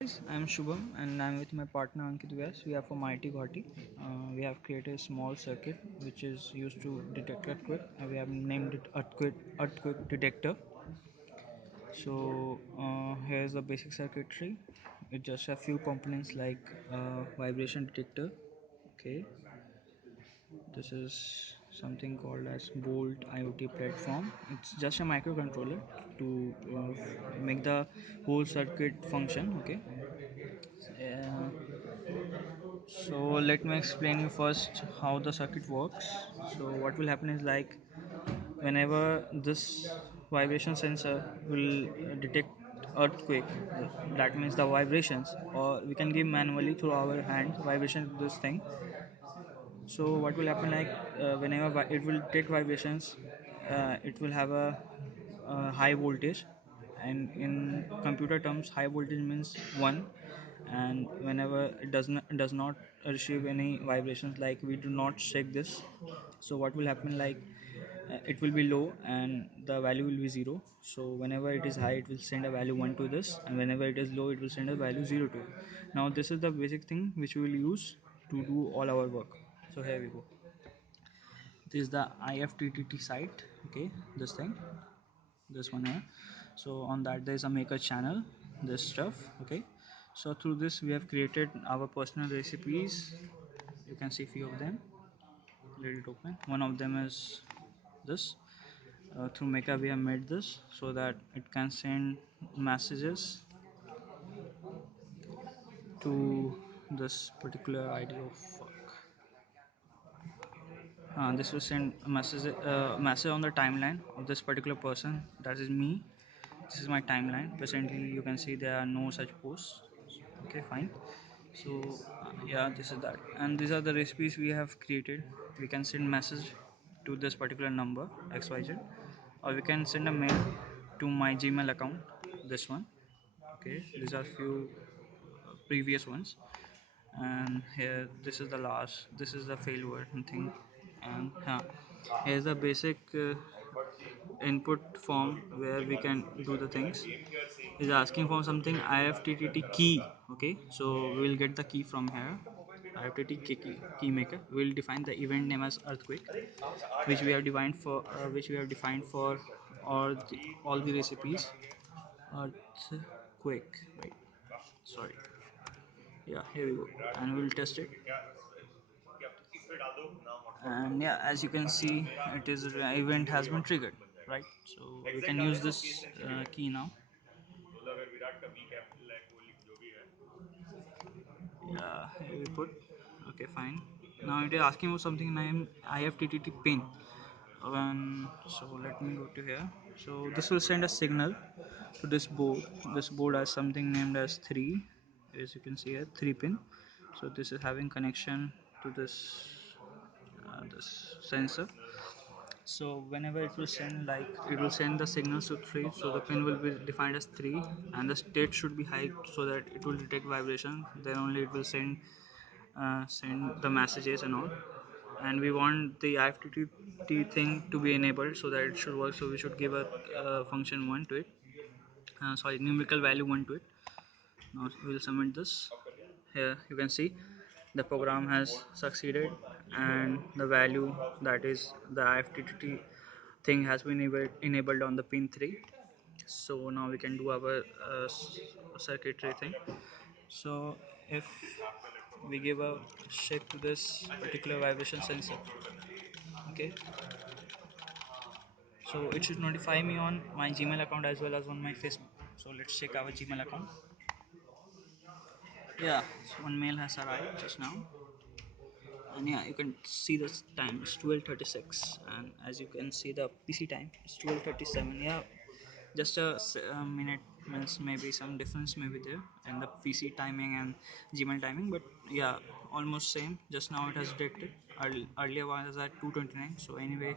Guys, I'm Shubham and I'm with my partner Ankit Vyas. We are from IT Guwahati. We have created a small circuit which is used to detect earthquake and we have named it earthquake detector. So here's the basic circuitry. It just have few components like vibration detector. Okay, this is something called as Bolt IoT platform. It's just a microcontroller to make the whole circuit function. Okay. So let me explain you first how the circuit works. So what will happen is like whenever this vibration sensor will detect earthquake, that means the vibrations, or we can give manually through our hands vibration to this thing. So what will happen like whenever it will take vibrations, it will have a high voltage, and in computer terms, high voltage means one. And whenever it does not receive any vibrations, like we do not check this, so what will happen like it will be low and the value will be 0. So whenever it is high, it will send a value 1 to this, and whenever it is low, it will send a value 0 to it. Now this is the basic thing which we will use to do all our work. So here we go. This is the IFTTT site. Okay, this thing, this one here. So on that there is a maker channel, this stuff. Okay, so through this we have created our personal recipes. You can see few of them. Let it open. One of them is this. Through Maker we have made this so that it can send messages to this particular ID of fuck. This will send a message on the timeline of this particular person. That is me. This is my timeline. Presently you can see there are no such posts. Okay, fine. So yeah, this is that, and these are the recipes we have created. We can send message to this particular number xyz, or we can send a mail to my Gmail account, this one. Okay, these are few previous ones, and here this is the last, this is the failure thing. And here's the basic input form where we can do the things. Is asking for something IFTTT key. Okay, so we will get the key from here. IFTTT key maker. We will define the event name as earthquake, which we have defined for all the recipes. Earthquake, right? Sorry. Yeah, here we go, and we will test it. And yeah, as you can see, it is event has been triggered, right? So we can use this key now. Yeah, here we put. Okay, fine. Now it is asking for something named IFTTT pin. So let me go to here. So this will send a signal to this board. This board has something named as 3, as you can see here, 3 pin. So this is having connection to this sensor. So whenever it will send, like it will send the signals to 3, so the pin will be defined as 3, and the state should be high so that it will detect vibration. Then only it will send the messages and all. And we want the IFTTT thing to be enabled so that it should work. So we should give a function 1 to it. Sorry, numerical value 1 to it. Now we will submit this. Here you can see the program has succeeded, and the value, that is the IFTTT thing, has been enabled on the pin 3. So now we can do our circuitry thing. So if we give a shake to this particular vibration sensor, okay, so it should notify me on my Gmail account as well as on my Facebook. So let's check our Gmail account. Yeah, so one mail has arrived just now, and yeah, you can see the time, it's 12:36, and as you can see the PC time, it's 12:37. Yeah, just a minute means maybe some difference may be there in the PC timing and Gmail timing, but yeah, almost same. Just now it has detected. Earlier was at 2:29, so anyway,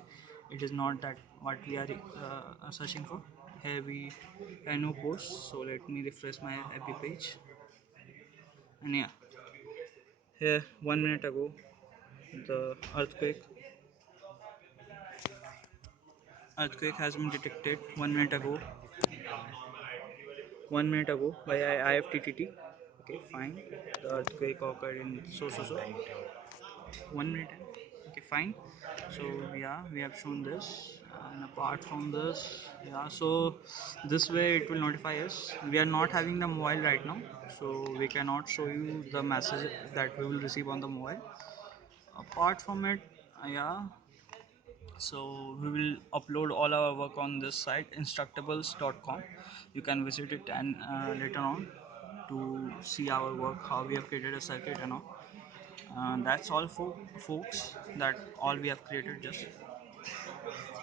it is not that what we are searching for. Here we have no posts, so let me refresh my FB page, and yeah, here 1 minute ago the earthquake has been detected 1 minute ago by IFTTT. Okay, fine. The earthquake occurred in so. 1 minute. Okay, fine. So yeah, we have shown this, and apart from this, yeah. So this way it will notify us. We are not having the mobile right now, so we cannot show you the message that we will receive on the mobile. Apart from it, yeah. So we will upload all our work on this site instructables.com. You can visit it and later on to see our work, how we have created a circuit and all. That's all for folks. That all we have created just.